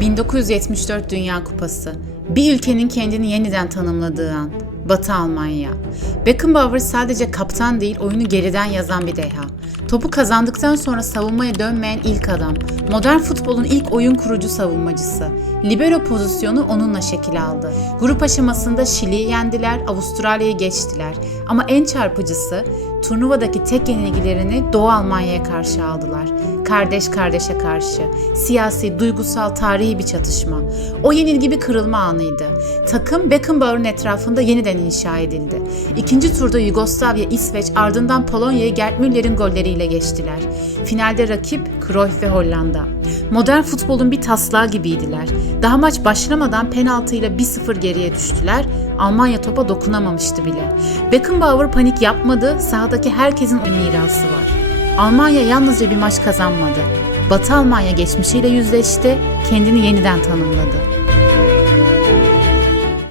1974 Dünya Kupası. Bir ülkenin kendini yeniden tanımladığı an. Batı Almanya. Beckenbauer sadece kaptan değil, oyunu geriden yazan bir deha. Topu kazandıktan sonra savunmaya dönmeyen ilk adam. Modern futbolun ilk oyun kurucu savunmacısı. Libero pozisyonu onunla şekil aldı. Grup aşamasında Şili'yi yendiler, Avustralya'yı geçtiler. Ama en çarpıcısı turnuvadaki tek yenilgilerini Doğu Almanya'ya karşı aldılar. Kardeş kardeşe karşı. Siyasi, duygusal, tarihi bir çatışma. O yenilgi bir kırılma anıydı. Takım Beckenbauer'ın etrafında yeniden inşa edildi. İkinci turda Yugoslavya, İsveç ardından Polonya'yı Gerd Müller'in golleriyle geçtiler. Finalde rakip Cruyff ve Hollanda. Modern futbolun bir taslağı gibiydiler. Daha maç başlamadan penaltıyla 1-0 geriye düştüler. Almanya topa dokunamamıştı bile. Beckenbauer panik yapmadı, sahadaki herkesin mirası var. Almanya yalnızca bir maç kazanmadı. Batı Almanya geçmişiyle yüzleşti, kendini yeniden tanımladı.